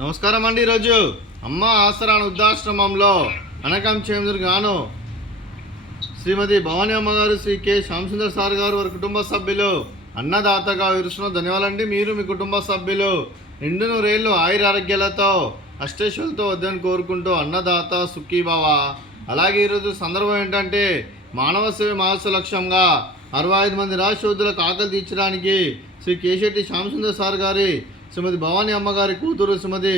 నమస్కారం అండి. ఈరోజు అమ్మ ఆసరా వృద్ధాశ్రమంలో అనకం చేందుకు గాను శ్రీమతి భవానీ అమ్మగారు, శ్రీ కె శ్యామసుందర్ సార్ గారు, వారి కుటుంబ సభ్యులు అన్నదాతగా విరుస్తున్న ధన్యవాదాలండి. మీరు మీ కుటుంబ సభ్యులు నిండు నూరేళ్ళు ఆయుర ఆరోగ్యాలతో అష్టేశ్వరులతో వద్దని కోరుకుంటూ అన్నదాత సుఖీభవ. అలాగే ఈరోజు సందర్భం ఏంటంటే మానవ సేవ మహోత్సవ లక్ష్యంగా 65 మంది రాష్ట్రోద్యులకు ఆకలి తీర్చడానికి శ్రీ కేశెట్టి శ్యామసుందర్ సార్ గారి, శ్రీమతి భవానీ అమ్మగారి కూతురు శ్రీమతి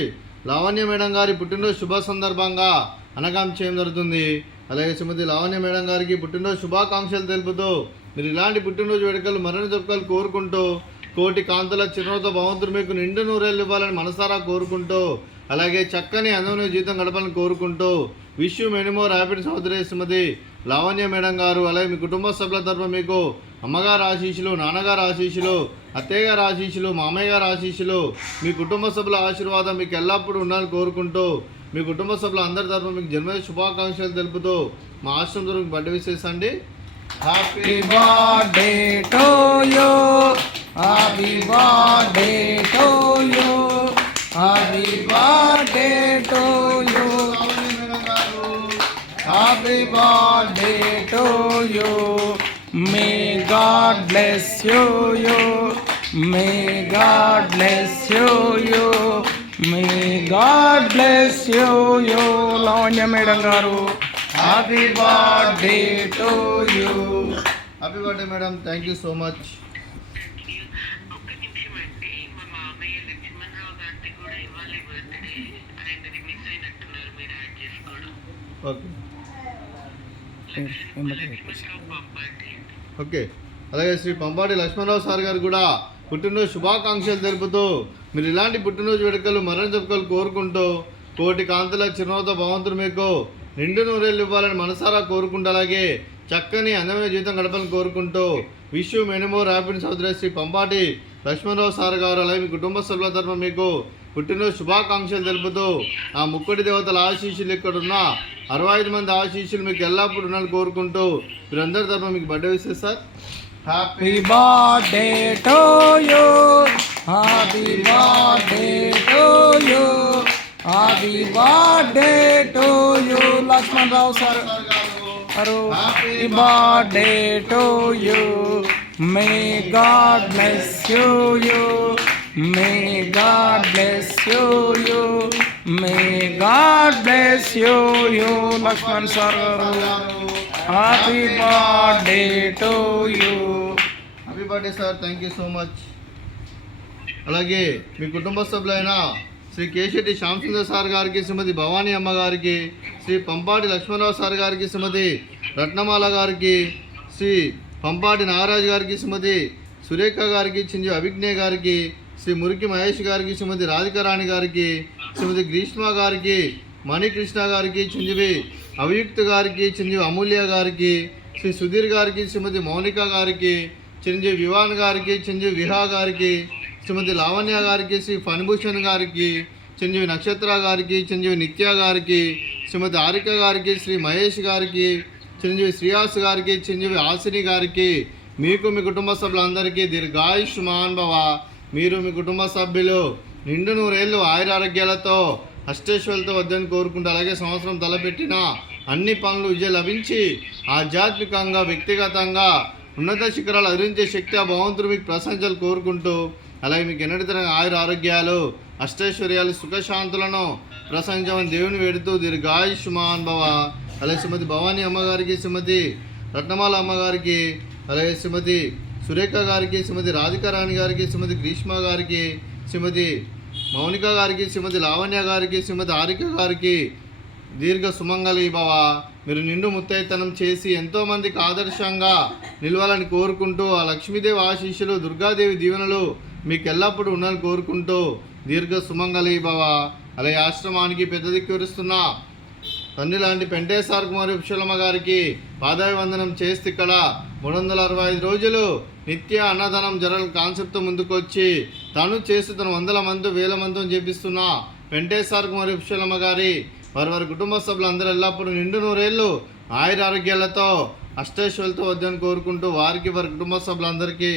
లావణ్య మేడం గారి పుట్టినరోజు శుభ సందర్భంగా అనగాం చేయడం జరుగుతుంది. అలాగే శ్రీమతి లావణ్య మేడం గారికి పుట్టినరోజు శుభాకాంక్షలు తెలుపుతూ మీరు ఇలాంటి పుట్టినరోజు వేడుకలు మరిన్ని జరుపుకోవాలి కోరుకుంటూ, కోటి కాంతుల చిరునవ్వుతో భగవంతుడు మీకు నిండు నూరేళ్ళు ఇవ్వాలని మనసారా కోరుకుంటూ, అలాగే చక్కని అందమైన జీవితం గడపాలని కోరుకుంటూ wish you many more happy సహోదరి శ్రీమతి లావణ్య మేడం గారు, అలాగే మీ కుటుంబ సభ్యుల తరఫున మీకు అమ్మగారు ఆశీస్సులు, నాన్నగారు ఆశీస్సులు, అత్తయ్య గారు ఆశీస్సులు, మామయ్య గారు ఆశీస్సులు, మీ కుటుంబ సభ్యుల ఆశీర్వాదం మీకు ఎల్లప్పుడూ ఉండాలని కోరుకుంటూ, మీ కుటుంబ సభ్యుల అందరి తరఫున మీకు జన్మదిన శుభాకాంక్షలు తెలుపుతూ మా ఆశ్రమం తరఫున బర్త్డే విషెస్ అండి. Happy birthday to you, happy birthday to you, happy birthday to you, happy birthday to you. May God bless you, may God bless you, may God bless you, Lavanya madam garu. Happy birthday to you. Happy birthday madam, thank you so much. Okay అలాగే Shri Pampati Lakshmanarao sir గారు కూడా పుట్టినరోజు శుభాకాంక్షలు తెలుపుతూ మీరు ఇలాంటి పుట్టినరోజు వేడుకలు మరణి జరుపుకలు కోరుకుంటూ, కోటి కాంతుల చిరునవ్వుతో భగవంతుడు మీకు నిండు నూరేళ్ళు ఇవ్వాలని మనసారా కోరుకుంటూ, అలాగే చక్కని అందమైన జీవితం గడపాలని కోరుకుంటూ wish you many more happy సహోదరి శ్రీ పంపాటి లక్ష్మణరావు సార్ గారు, అలాగే మీ కుటుంబ సభ్యుల తరఫున మీకు పుట్టినరోజు శుభాకాంక్షలు తెలుపుతూ ఆ ముక్కటి దేవతల ఆశీస్సులు ఇక్కడున్న 65 మంది ఆశీస్సులు మీకు ఎల్లప్పుడూ ఉండాలని కోరుకుంటూ మీరందరి తరఫున మీకు birthday wishes sir. Happy birthday to you, happy birthday to you, happy birthday to you Lakshmanarao sir garu. Happy birthday to you. May God bless you, may God bless you, may God bless you Lakshman sir garu. Happy birthday to you. Happy birthday sir, thank you so much. అలాగే మీ కుటుంబ సభ్యులైన Shri Kesetti Shyamasundar sir గారికి, శ్రీమతి భవానీ అమ్మ గారికి, Shri Pampati Lakshmanarao sir గారికి, శ్రీమతి రత్నమాల గారికి, శ్రీ పంపాటి నాగరాజు గారికి, శ్రీమతి సురేఖ గారికి, చింజు అభిజ్ఞ గారికి, శ్రీ మురికి మహేష్ గారికి, శ్రీమతి రాధికారాణి గారికి, శ్రీమతి గ్రీష్మ గారికి, మణికృష్ణ గారికి, చింజువి అభియుక్త గారికి, చింజువి అమూల్య గారికి, శ్రీ సుధీర్ గారికి, శ్రీమతి మౌనిక గారికి, చిరంజీవి వివాన్ గారికి, చిరంజీవి విహా గారికి, శ్రీమతి లావణ్య గారికి, శ్రీ ఫణిభూషణ్ గారికి, చిరంజీవి నక్షత్ర గారికి, చిరంజీవి నిత్య గారికి, శ్రీమతి హారిక గారికి, శ్రీ మహేష్ గారికి, చిరంజీవి శ్రీయాస్ గారికి, చిరంజీవి హాసిని గారికి, మీకు మీ కుటుంబ సభ్యులందరికీ దీర్ఘాయుష్మాన్ భవ. మీరు మీ కుటుంబ సభ్యులు నిండు నూరేళ్ళు ఆయురారోగ్యాలతో అష్టేశ్వరులతో వద్దని కోరుకుంటూ, అలాగే సంవత్సరం తలపెట్టిన అన్ని పనులు విజయం లభించి ఆధ్యాత్మికంగా వ్యక్తిగతంగా ఉన్నత శిఖరాలు అధిరించే శక్తి ఆ భగవంతుడు మీకు ప్రశంసలు కోరుకుంటూ, అలాగే మీకు ఎన్నటితరంగా ఆయుర ఆరోగ్యాలు, అష్టైశ్వర్యాలు, సుఖశాంతులను ప్రశంసమని దేవుని వేడుతూ దీర్ఘాయుష్మాన్ భవ. అలాగే శ్రీమతి భవానీ అమ్మగారికి, శ్రీమతి రత్నమాల అమ్మగారికి, అలాగే శ్రీమతి సురేఖ గారికి, శ్రీమతి రాధికారాణి గారికి, శ్రీమతి గ్రీష్మ గారికి, శ్రీమతి మౌనిక గారికి, శ్రీమతి లావణ్య గారికి, శ్రీమతి హారిక గారికి దీర్ఘ సుమంగళి భవ. మీరు నిండు ముత్తైతనం చేసి ఎంతోమందికి ఆదర్శంగా నిలవాలని కోరుకుంటూ, ఆ లక్ష్మీదేవి ఆశీస్సులు, దుర్గాదేవి దీవెనలు మీకు ఎల్లప్పుడూ ఉండాలని కోరుకుంటూ దీర్ఘ సుమంగళి భవ. అలాగే ఆశ్రమానికి పెద్ద దిక్కువరుస్తున్న తండ్రి లాంటి పెంటేశ్వర కుమారి ఉషలమ్మ గారికి పాదాభివందనం చేస్తే ఇక్కడ 365 రోజులు నిత్య అన్నదానం జరగ కాన్సెప్ట్ ముందుకు వచ్చి తాను చేస్తూ తన 100 మంది 1000 మందితో చేపిస్తున్న పెంటేశ్వర కుమారి ఉషలమ్మ గారి వారి కుటుంబ సభ్యులందరూ ఎల్లప్పుడూ నిండు నూరేళ్ళు ఆయుర ఆరోగ్యాలతో అష్టైశ్వర్యాలతో వద్దని కోరుకుంటూ వారికి వారి కుటుంబ సభ్యులందరికీ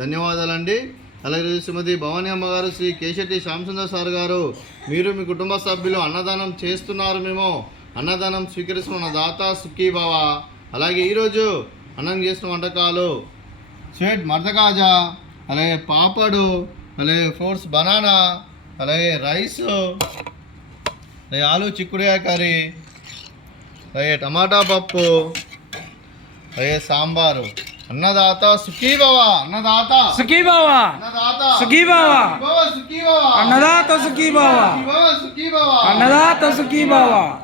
ధన్యవాదాలండి. అలాగే శ్రీమతి భవానీ అమ్మగారు, శ్రీ కేశెట్టి శ్యామసుందర్ సార్ గారు, మీరు మీ కుటుంబ సభ్యులు అన్నదానం చేస్తున్నారు. మేము అన్నదానం స్వీకరిస్తున్న దాత సుఖీభవ. అలాగే ఈరోజు అన్నం చేసిన వంటకాలు స్వీట్ మర్దకాజా, అలాగే పాపడు, అలాగే ఫ్రూట్స్ బనానా, అలాగే రైస్, అలాగే ఆలు చిక్కుడుకాయ కర్రీ, అలాగే టమాటా పప్పు, అలాగే సాంబారు. అన్నదాత సుఖీభవ. అన్నదాత సుఖీభవ. అన్నదాత సుఖీభవ. సుఖీభవ. అన్నదాత సుఖీభవ. సుఖీభవ. అన్నదాత సుఖీభవ.